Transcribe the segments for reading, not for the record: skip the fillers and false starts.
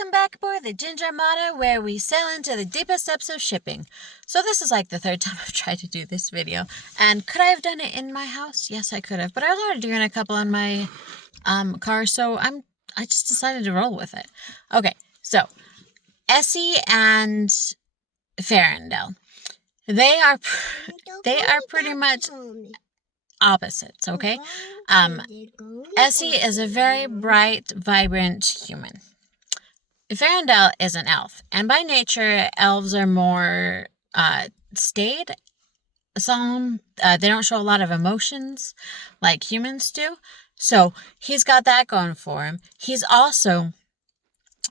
Welcome back aboard the Ginger Armada, where we sail into the deepest depths of shipping. So this is like the third time I've tried to do this video. And could I have done it in my house? Yes, I could have. But I was already doing a couple on my car, so I just decided to roll with it. Okay, so Essie and Farrendel. They are pretty much opposites, okay? Essie is a very bright, vibrant human. Farrendel is an elf, and by nature, elves are more staid, solemn. They don't show a lot of emotions like humans do. So he's got that going for him. He's also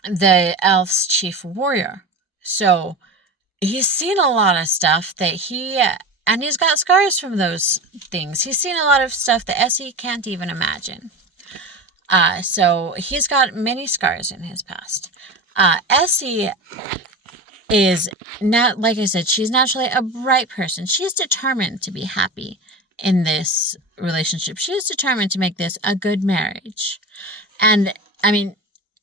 the elf's chief warrior. So he's seen a lot of stuff that and he's got scars from those things. He's seen a lot of stuff that Essie can't even imagine. So he's got many scars in his past. Essie is not, like I said, she's naturally a bright person. She's determined to be happy in this relationship. She's determined to make this a good marriage. And I mean,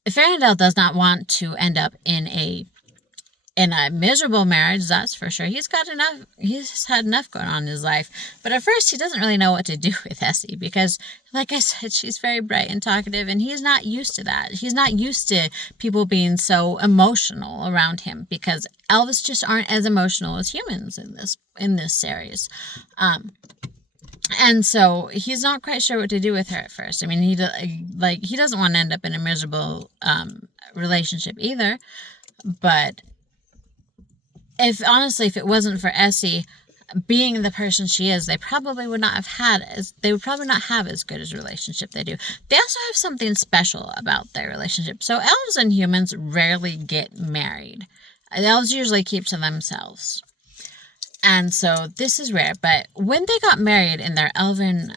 Farrendel does not want to end up in a miserable marriage, that's for sure. He's had enough going on in his life. But at first, he doesn't really know what to do with Essie because, like I said, she's very bright and talkative, and he's not used to that. He's not used to people being so emotional around him because elves just aren't as emotional as humans in this series. And so he's not quite sure what to do with her at first. I mean, he doesn't want to end up in a miserable relationship either, but if it wasn't for Essie being the person she is, they would probably not have as good as relationship they do. They also have something special about their relationship. So elves and humans rarely get married. Elves usually keep to themselves. And so this is rare. But when they got married in their elven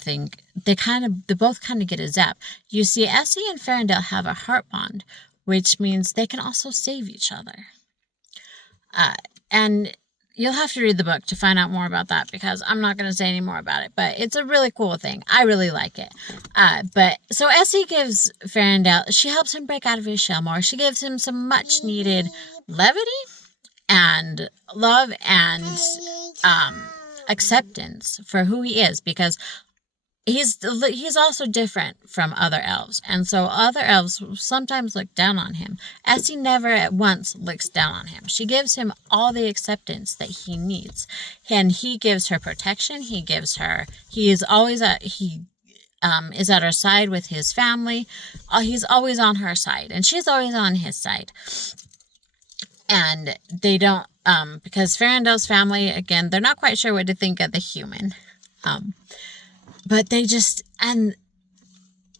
thing, they both kind of get a zap. You see, Essie and Farrendel have a heart bond, which means they can also save each other. And you'll have to read the book to find out more about that because I'm not going to say any more about it, but it's a really cool thing. I really like it. So Essie gives Farrendel, she helps him break out of his shell more. She gives him some much needed levity and love and acceptance for who he is because he's also different from other elves, and so other elves sometimes look down on him. Essie never at once looks down on him. She gives him all the acceptance that he needs, and he gives her protection. He is always is at her side with his family. He's always on her side, and she's always on his side. And they don't because Farrendel's family, again, they're not quite sure what to think of the human. But and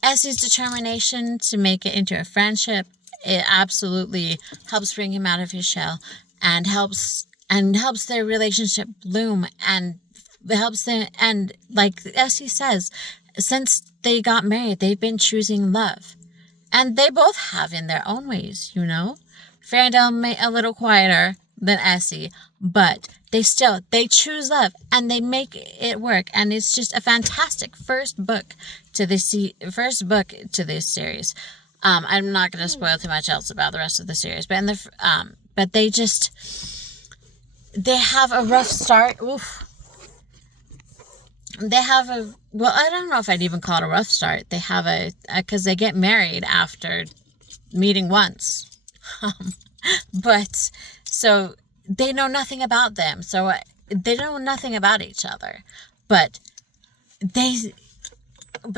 Essie's determination to make it into a friendship, it absolutely helps bring him out of his shell and helps their relationship bloom and helps them. And like Essie says, since they got married, they've been choosing love. And they both have in their own ways, you know. Farrendel may a little quieter than Essie, but they choose love and they make it work, and it's just a fantastic first book to this series. I'm not going to spoil too much else about the rest of the series, but they have a rough start. Oof. I don't know if I'd even call it a rough start. They have because they get married after meeting once. But so they know nothing about them. So they know nothing about each other. But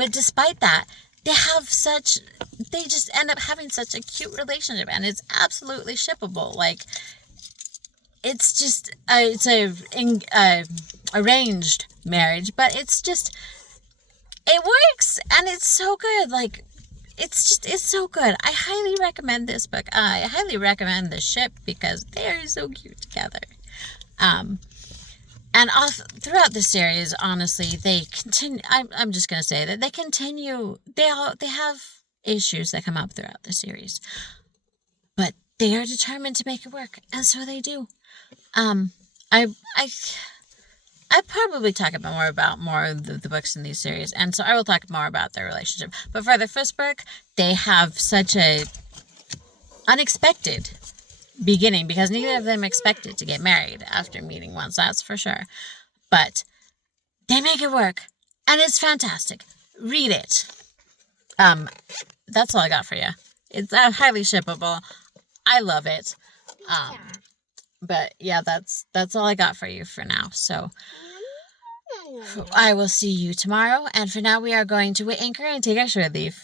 despite that, they just end up having such a cute relationship, and it's absolutely shippable. Like, it's just it's a arranged marriage, but it works, and it's so good. Like, it's so good. I highly recommend this book. I highly recommend the ship because they are so cute together. And throughout the series, honestly, they continue. I'm just gonna say that they continue. They have issues that come up throughout the series, but they are determined to make it work, and so they do. I I probably talk about more of the books in these series, and so I will talk more about their relationship. But for the first book, they have such a unexpected beginning, because neither of them expected to get married after meeting once, that's for sure. But they make it work, and it's fantastic. Read it. That's all I got for you. It's highly shippable. I love it. But yeah, that's all I got for you for now. So I will see you tomorrow, and for now we are going to anchor and take our shore leave.